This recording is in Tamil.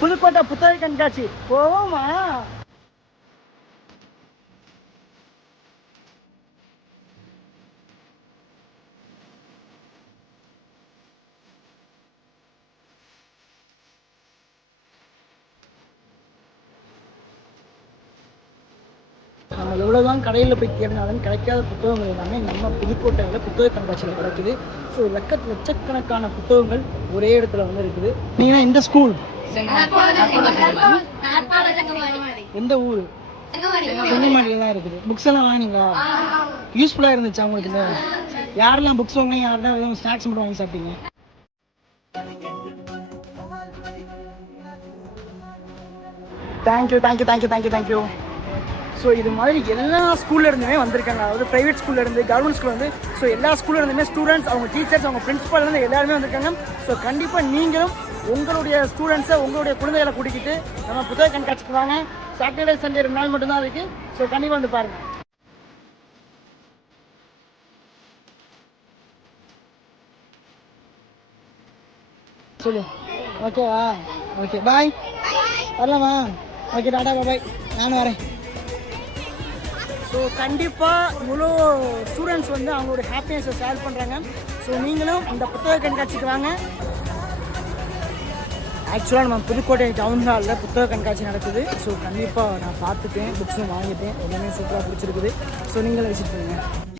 புதுக்கோட்டை புத்தக கண்காட்சி போவோமா? நம்ம எவ்வளோதான் கடையில் போய் தேடினாலும் கிடைக்காத புத்தகங்கள் எல்லாமே நம்ம புதுக்கோட்டையில் புத்தக கண்காட்சியில் கிடைக்குது. ஸோ லட்சக்கணக்கான புத்தகங்கள் ஒரே இடத்துல வந்து இருக்குது. நீங்கள் இந்த ஸ்கூல் எந்த ஊர்? செங்கமாடியில் இருக்குது. புக்ஸ் எல்லாம் வாங்கினீங்களா? யூஸ்ஃபுல்லாக இருந்துச்சா உங்களுக்கு? யாரெல்லாம் புக்ஸ் வாங்கினீங்க? யாரெல்லாம் எதுவும் ஸ்நாக்ஸ் மட்டும் வாங்கி சாப்பிட்டீங்க? தேங்க்யூ. ஸோ இது மாதிரி எல்லா ஸ்கூல்ல இருந்துமே வந்திருக்காங்க. அதாவது ப்ரைவேட் ஸ்கூல்ல இருந்து, கவர்மெண்ட் ஸ்கூல்ல இருந்து, ஸோ எல்லா ஸ்கூல்ல இருந்துமே ஸ்டூடெண்ட்ஸ், அவங்க டீச்சர்ஸ், அவங்க பிரின்சிபால் இருந்து எல்லாருமே வந்திருக்காங்க. ஸோ கண்டிப்பாக நீங்களும் உங்களுடைய ஸ்டூடெண்ட்ஸை, உங்களுடைய குழந்தைகளை கூட்டிக்கிட்டு நம்ம புத்தக கண்காட்சிக்கு வாங்க. சாட்டர்டே சண்டே 2 நாள் மட்டும்தான் இருக்கு. ஸோ கண்டிப்பாக வந்து பாருங்க. சொல்லு. ஓகேவா? ஓகே, பாய். வரலாமா? ஓகே, டாடா, பாய். நானும் வரேன். ஸோ கண்டிப்பாக இவ்வளோ ஸ்டூடெண்ட்ஸ் வந்து அவங்களோட ஹாப்பினஸை ஷேர் பண்ணுறாங்க. ஸோ நீங்களும் இந்த புத்தக கண்காட்சிக்கு வாங்க. ஆக்சுவலாக நம்ம புதுக்கோட்டை டவுன் ஹாலில் புத்தக கண்காட்சி நடக்குது. ஸோ கண்டிப்பாக நான் பார்த்துட்டேன், புக்ஸும் வாங்கிட்டேன், எல்லாமே சூப்பராக பிடிச்சிருக்குது. ஸோ நீங்களும் விசிட் பண்ணுங்கள்.